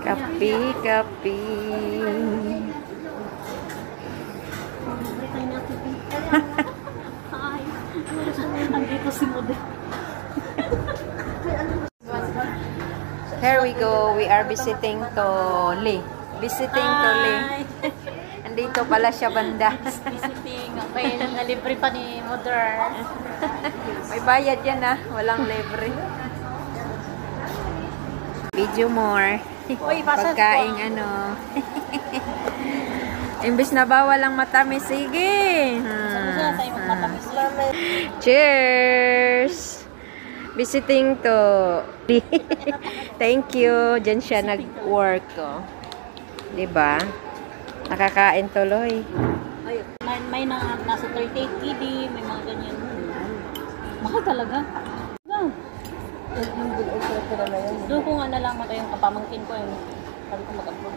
Kapi, kapi. Hi. Andito si Model. Here we go. We are visiting Tole. Visiting Tole. Andito pala siya banda. Visiting. Okay, nalibre pa ni Mother. May bayad yan ah. Walang libre. Video more. Uy, pasas Pagkaing po. ano. Imbis na bawal ang matamis. Sige. Sabi siya tayo magmatamis. Cheers! Visiting to. Thank you. Diyan siya nag-work ko. Diba? Nakakain tuloy. Ay, may nasa 38 KD, may mga ganyan. Mahal talaga. Wow. Doon ko nga nalaman ko yung kapamangkin ko yung sabi ko mag-upload.